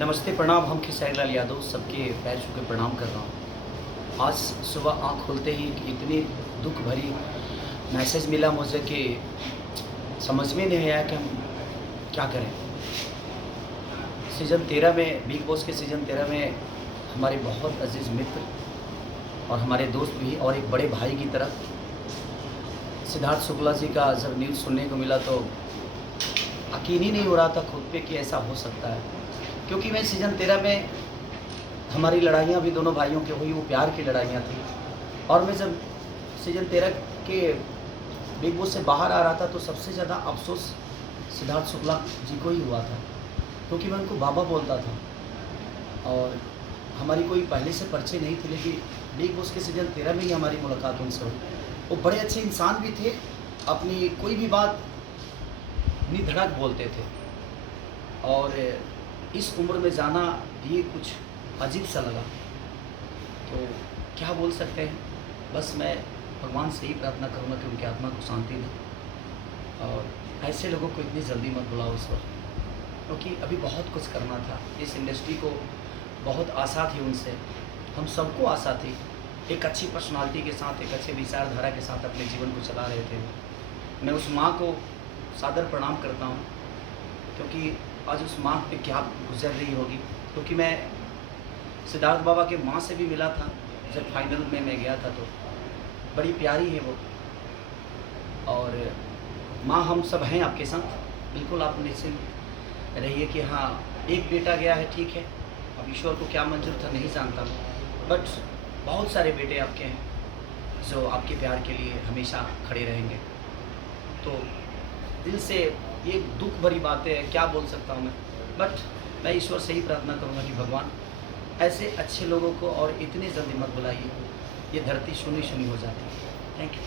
नमस्ते, प्रणाम। हम खेसारी लाल यादव सबके पैर छू के प्रणाम कर रहा हूँ। आज सुबह आँख खोलते ही इतनी दुख भरी मैसेज मिला मुझे कि समझ में नहीं आया कि हम क्या करें। सीज़न 13 में, बिग बॉस के सीज़न 13 में हमारे बहुत अजीज़ मित्र और हमारे दोस्त भी और एक बड़े भाई की तरह सिद्धार्थ शुक्ला जी का जब न्यूज़ सुनने को मिला तो यकीन ही नहीं हो रहा था खुद पे कि ऐसा हो सकता है। क्योंकि मैं सीज़न 13 में हमारी लड़ाइयाँ भी दोनों भाइयों की हुई, वो प्यार की लड़ाइयाँ थी। और मैं जब सीज़न 13 के बिग बॉस से बाहर आ रहा था तो सबसे ज़्यादा अफ़सोस सिद्धार्थ शुक्ला जी को ही हुआ था, क्योंकि मैं उनको बाबा बोलता था और हमारी कोई पहले से परिचय नहीं थी, लेकिन बिग बॉस के सीज़न 13 में ही हमारी मुलाकात उनसे हुई। वो बड़े अच्छे इंसान भी थे, अपनी कोई भी बात निधड़क बोलते थे और इस उम्र में जाना ये कुछ अजीब सा लगा। तो क्या बोल सकते हैं, बस मैं भगवान से ही प्रार्थना करूँगा कि उनकी आत्मा को शांति दे और ऐसे लोगों को इतनी जल्दी मत बुलाओ इस वक्त, क्योंकि अभी बहुत कुछ करना था। इस इंडस्ट्री को बहुत आशा थी उनसे, हम सबको आशा थी। एक अच्छी पर्सनालिटी के साथ, एक अच्छे विचारधारा के साथ अपने जीवन को चला रहे थे। मैं उस माँ को सादर प्रणाम करता हूँ, क्योंकि आज उस माँ पे क्या गुजर रही होगी। क्योंकि मैं सिद्धार्थ बाबा के माँ से भी मिला था जब फाइनल में मैं गया था, तो बड़ी प्यारी है वो। और माँ, हम सब हैं आपके साथ, बिल्कुल आप निश्चिंत रहिए कि हाँ, एक बेटा गया है, ठीक है, अब ईश्वर को क्या मंजूर था नहीं जानता मैं, बट बहुत सारे बेटे आपके हैं जो आपके प्यार के लिए हमेशा खड़े रहेंगे। तो दिल से ये दुख भरी बातें हैं, क्या बोल सकता हूँ मैं, बट मैं ईश्वर से ही प्रार्थना करूँगा कि भगवान ऐसे अच्छे लोगों को और इतने जल्दी मत बुलाइए, ये धरती सुनी सुनी हो जाती है। Thank you.